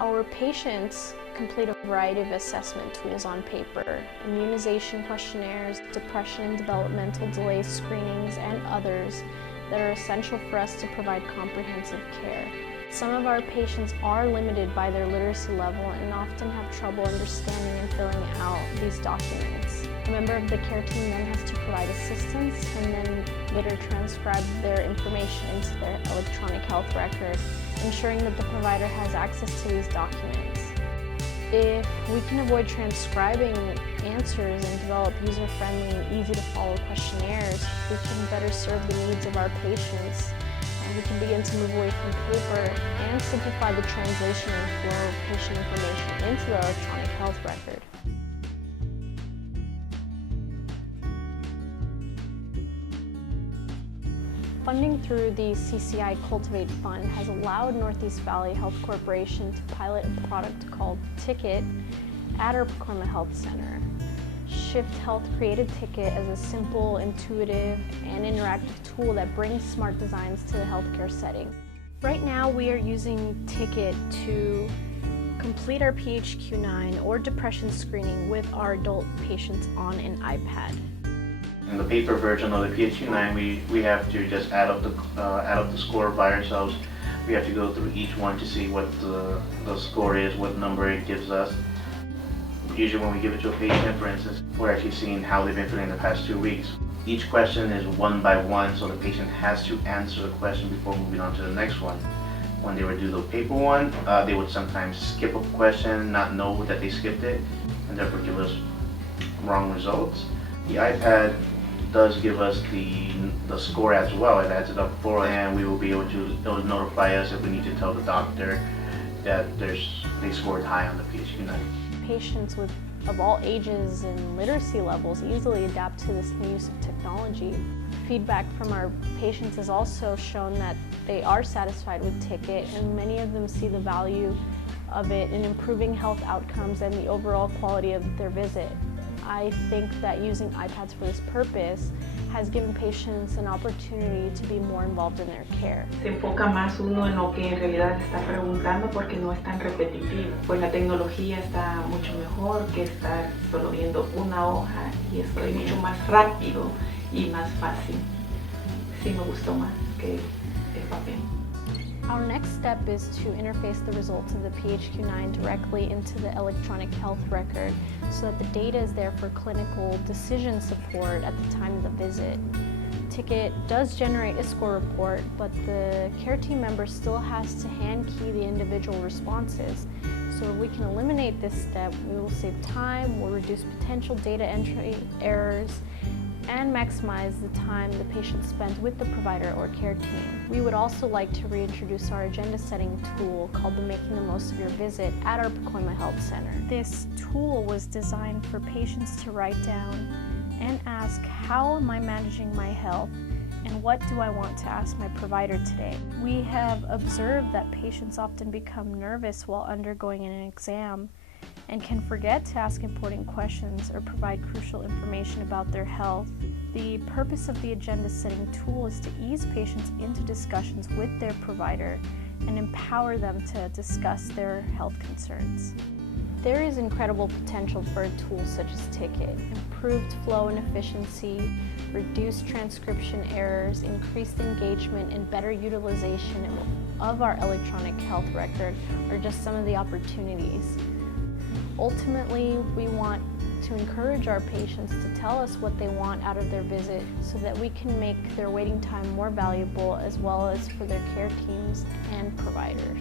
Our patients complete a variety of assessment tools on paper, immunization questionnaires, depression and developmental delay screenings, and others that are essential for us to provide comprehensive care. Some of our patients are limited by their literacy level and often have trouble understanding and filling out these documents. A member of the care team then has to provide assistance and then later transcribe their information into their electronic health record, ensuring that the provider has access to these documents. If we can avoid transcribing answers and develop user-friendly and easy-to-follow questionnaires, we can better serve the needs of our patients. We can begin to move away from paper and simplify the translation and flow of patient information into the electronic health record. Funding through the NEVHC-Cultivate Fund has allowed Northeast Valley Health Corporation to pilot a product called Ticket at our Pacoima Health Center. Shift Health created Ticket as a simple, intuitive, and interactive tool that brings smart designs to the healthcare setting. Right now we are using Ticket to complete our PHQ-9 or depression screening with our adult patients on an iPad. In the paper version of the PHQ-9, we have to just add up the score by ourselves. We have to go through each one to see what the score is, what number it gives us. Usually when we give it to a patient, for instance, we're actually seeing how they've been feeling the past 2 weeks. Each question is one by one, so the patient has to answer the question before moving on to the next one. When they would do the paper one, they would sometimes skip a question, not know that they skipped it, and therefore give us wrong results. The iPad does give us the score as well. It adds it up for us, and we will be able to, it'll notify us if we need to tell the doctor that they scored high on the PHQ-9. Patients of all ages and literacy levels easily adapt to this new use of technology. Feedback from our patients has also shown that they are satisfied with Ticket, and many of them see the value of it in improving health outcomes and the overall quality of their visit. I think that using iPads for this purpose has given patients an opportunity to be more involved in their care. Se enfoca más uno en lo que en realidad está preguntando porque no es tan repetitivo. Pues la tecnología está mucho mejor que estar solo viendo una hoja, y esto es mucho más rápido y más fácil. Sí me gustó más que el papel. Our next step is to interface the results of the PHQ-9 directly into the electronic health record so that the data is there for clinical decision support at the time of the visit. Ticket does generate a score report, but the care team member still has to hand key the individual responses. So if we can eliminate this step, we will save time, we'll reduce potential data entry errors, and maximize the time the patient spends with the provider or care team. We would also like to reintroduce our agenda setting tool called the Making the Most of Your Visit at our Pacoima Health Center. This tool was designed for patients to write down and ask, how am I managing my health, and what do I want to ask my provider today? We have observed that patients often become nervous while undergoing an exam and can forget to ask important questions or provide crucial information about their health. The purpose of the agenda setting tool is to ease patients into discussions with their provider and empower them to discuss their health concerns. There is incredible potential for a tool such as Ticket. Improved flow and efficiency, reduced transcription errors, increased engagement, and better utilization of our electronic health record are just some of the opportunities. Ultimately, we want to encourage our patients to tell us what they want out of their visit so that we can make their waiting time more valuable, as well as for their care teams and providers.